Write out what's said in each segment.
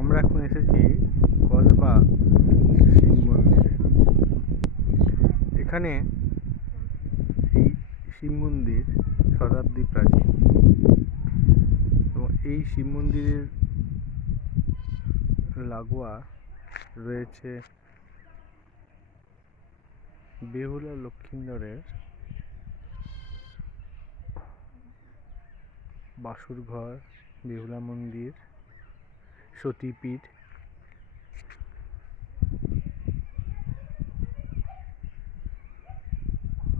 আমরা এখন এসেছি কসবা শিব মন্দিরে। এখানে এই শিব মন্দির শতাব্দী প্রাচীন এবং এই শিব মন্দিরের লাগোয়া রয়েছে বেহুলা লক্ষিন্দরের বাসুরঘর, বেহুলা মন্দির, সতীপীঠ।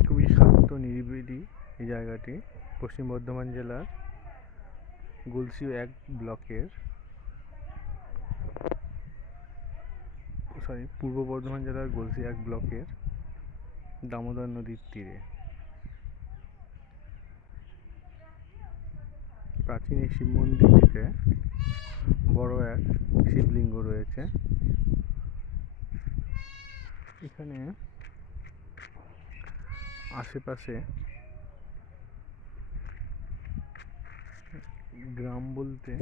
খুবই শান্ত নিরিবিলি এই জায়গাটি পশ্চিম বর্ধমান জেলার গলসি 1 ব্লকের পূর্ব বর্ধমান জেলার গলসি 1 ব্লকের দামোদর নদীর তীরে। প্রাচীন এই শিব মন্দিরটিতে বড় এক শিবলিঙ্গ রয়েছে। এখানে আশেপাশে গ্রাম বলতে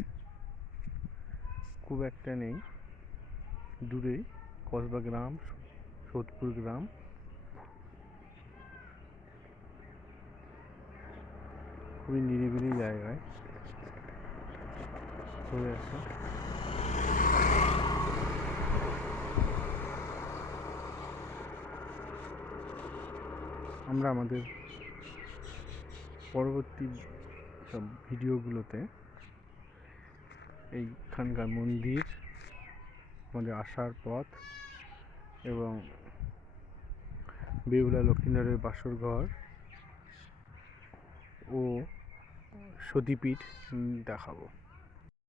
খুব একটা নেই, দূরেই কসবা গ্রাম, সোদপুর গ্রাম। খুবই নিরিবিলি জায়গায় রয়েছে। আমরা আমাদের পরবর্তী সব ভিডিওগুলোতে এইখানকার মন্দির, আমাদের আসার পথ এবং বেহুলা লক্ষিন্দরের বাসরঘর ও সতীপীঠ দেখাবো।